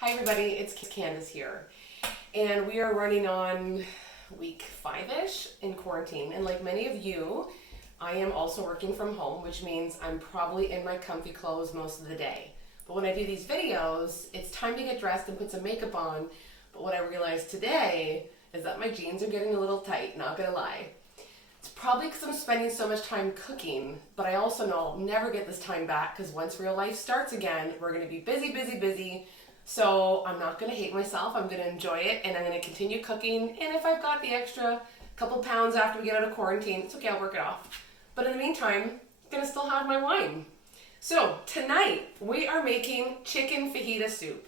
Hi everybody, it's Candace here, and we are running on week 5-ish in quarantine, and like many of you, I am also working from home, which means I'm probably in my comfy clothes most of the day. But when I do these videos, it's time to get dressed and put some makeup on, but what I realized today is that my jeans are getting a little tight, not gonna lie. It's probably because I'm spending so much time cooking, but I also know I'll never get this time back because once real life starts again, we're gonna be busy. So I'm not gonna hate myself, I'm gonna enjoy it, and I'm gonna continue cooking, and if I've got the extra couple pounds after we get out of quarantine, it's okay, I'll work it off. But in the meantime, I'm gonna still have my wine. So tonight, we are making chicken fajita soup.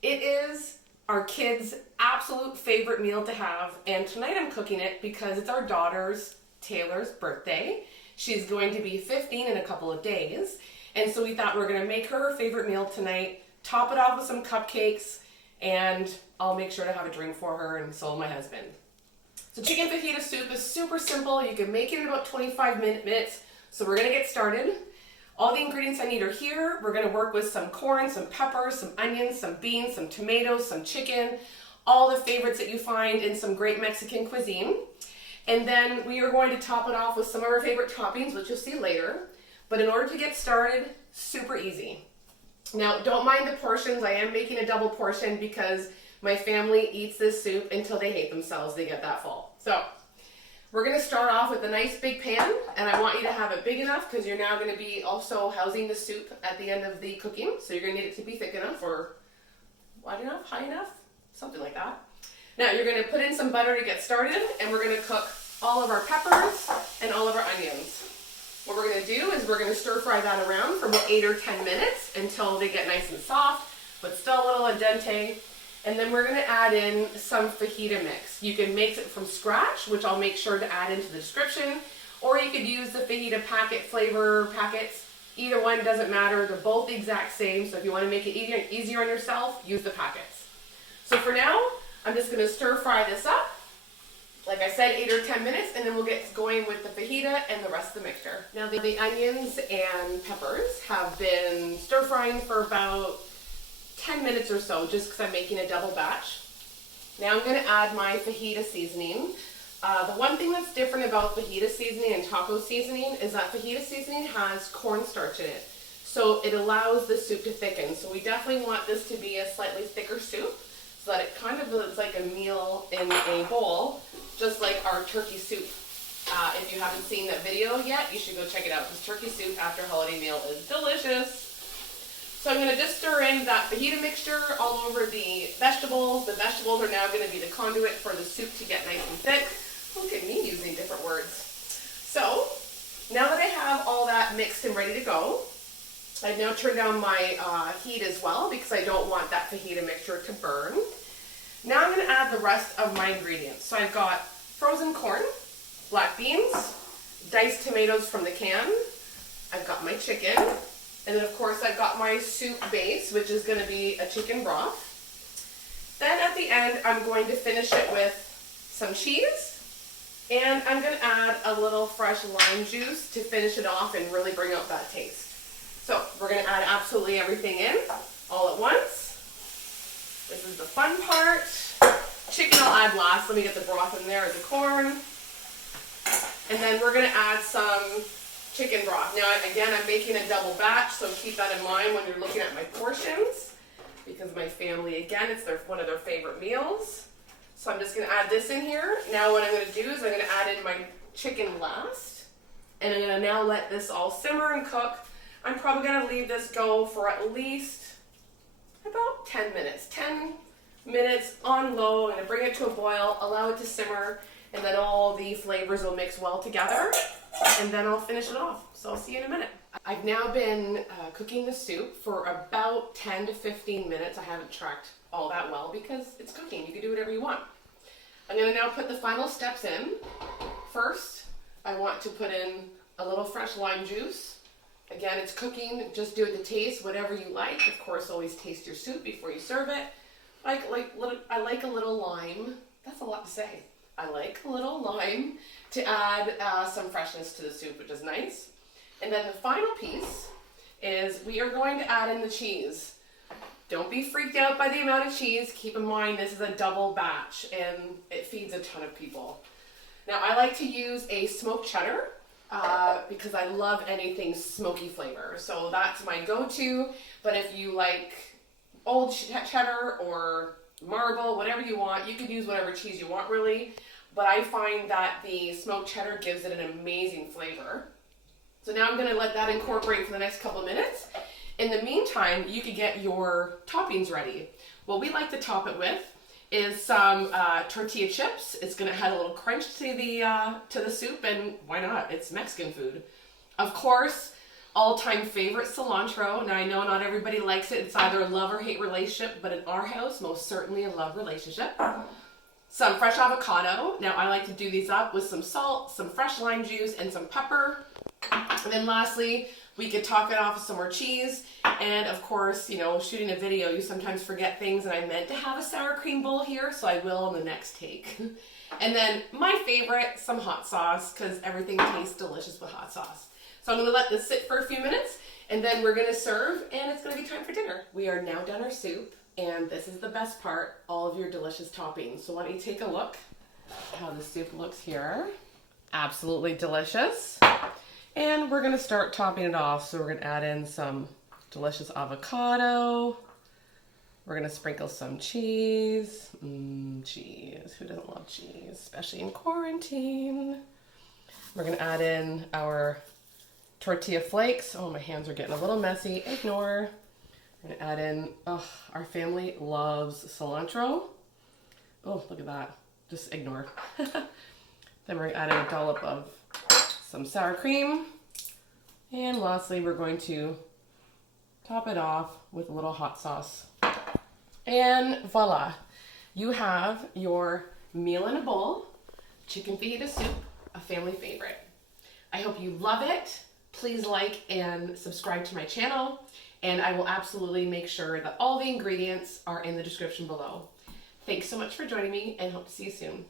It is our kids' absolute favorite meal to have, and tonight I'm cooking it because it's our daughter's, Taylor's, birthday. She's going to be 15 in a couple of days, and so we thought we were gonna make her favorite meal tonight, top it off with some cupcakes, and I'll make sure to have a drink for her, and so will my husband. So chicken fajita soup is super simple. You can make it in about 25 minutes. So we're gonna get started. All the ingredients I need are here. We're gonna work with some corn, some peppers, some onions, some beans, some tomatoes, some chicken, all the favorites that you find in some great Mexican cuisine. And then we are going to top it off with some of our favorite toppings, which you'll see later. But in order to get started, super easy. Now, don't mind the portions. I am making a double portion because my family eats this soup until they hate themselves. They get that full. So, we're going to start off with a nice big pan, and I want you to have it big enough because you're now going to be also housing the soup at the end of the cooking. So you're going to need it to be thick enough or wide enough, high enough, something like that. Now, you're going to put in some butter to get started, and we're going to cook all of our peppers and all of our onions. What we're going to do is we're going to stir fry that around for about 8 or 10 minutes until they get nice and soft, but still a little al dente. And then we're going to add in some fajita mix. You can mix it from scratch, which I'll make sure to add into the description, or you could use the fajita packet flavor packets. Either one doesn't matter. They're both the exact same, so if you want to make it easier on yourself, use the packets. So for now, I'm just going to stir fry this up. Like I said, 8 or 10 minutes, and then we'll get going with the fajita and the rest of the mixture. Now the onions and peppers have been stir frying for about 10 minutes or so, just because I'm making a double batch. Now I'm going to add my fajita seasoning. The one thing that's different about fajita seasoning and taco seasoning is that fajita seasoning has cornstarch in it. So it allows the soup to thicken. So we definitely want this to be a slightly thicker soup, so that it kind of looks like a meal in a bowl, just like our turkey soup. If you haven't seen that video yet, you should go check it out, because turkey soup after a holiday meal is delicious. So I'm going to just stir in that fajita mixture all over the vegetables. The vegetables are now going to be the conduit for the soup to get nice and thick. Look at me using different words. So now that I have all that mixed and ready to go, I've now turned down my heat as well because I don't want that fajita mixture to burn. Now I'm going to add the rest of my ingredients. So I've got frozen corn, black beans, diced tomatoes from the can, I've got my chicken, and then of course I've got my soup base, which is going to be a chicken broth. Then at the end I'm going to finish it with some cheese, and I'm going to add a little fresh lime juice to finish it off and really bring out that taste. So we're going to add absolutely everything in all at once. This is the fun part. Chicken I'll add last. Let me get the broth in there, the corn. And then we're going to add some chicken broth. Now again, I'm making a double batch, so keep that in mind when you're looking at my portions, because my family, again, it's one of their favorite meals. So I'm just going to add this in here. Now what I'm going to do is I'm going to add in my chicken last, and I'm going to now let this all simmer and cook. I'm probably going to leave this go for at least about 10 minutes. 10 minutes on low. I'm going to bring it to a boil, allow it to simmer, and then all the flavors will mix well together, and then I'll finish it off. So I'll see you in a minute. I've now been cooking the soup for about 10 to 15 minutes. I haven't tracked all that well because it's cooking. You can do whatever you want. I'm going to now put the final steps in. First, I want to put in a little fresh lime juice. Again, it's cooking, just do it to taste, whatever you like. Of course, always taste your soup before you serve it. I like a little lime. That's a lot to say. I like a little lime to add some freshness to the soup, which is nice. And then the final piece is we are going to add in the cheese. Don't be freaked out by the amount of cheese. Keep in mind this is a double batch and it feeds a ton of people. Now I like to use a smoked cheddar because I love anything smoky flavor. So that's my go-to. But if you like old cheddar or marble, whatever you want, you could use whatever cheese you want really. But I find that the smoked cheddar gives it an amazing flavor. So now I'm going to let that incorporate for the next couple of minutes. In the meantime, you could get your toppings ready. What we like to top it with is some tortilla chips. It's going to add a little crunch to the soup, and why not? It's Mexican food. Of course, all-time favorite cilantro. Now I know not everybody likes it. It's either a love or hate relationship, but in our house, most certainly a love relationship. Some fresh avocado. Now I like to do these up with some salt, some fresh lime juice, and some pepper. And then lastly, we could top it off with some more cheese. And of course, you know, shooting a video, you sometimes forget things, and I meant to have a sour cream bowl here, so I will in the next take. And then my favorite, some hot sauce, because everything tastes delicious with hot sauce. So I'm going to let this sit for a few minutes, and then we're going to serve, and it's going to be time for dinner. We are now done our soup, and this is the best part, all of your delicious toppings. So why don't you take a look how the soup looks here. Absolutely delicious. And we're going to start topping it off. So we're going to add in some delicious avocado. We're going to sprinkle some cheese. Cheese. Who doesn't love cheese? Especially in quarantine. We're going to add in our tortilla flakes. Oh, my hands are getting a little messy. Ignore. We're going to add in, our family loves cilantro. Oh, look at that. Just ignore. Then we're going to add in a dollop of some sour cream, and lastly we're going to top it off with a little hot sauce. And voila, you have your meal in a bowl, chicken fajita soup, a family favorite. I hope you love it. Please like and subscribe to my channel, and I will absolutely make sure that all the ingredients are in the description below. Thanks so much for joining me, and hope to see you soon.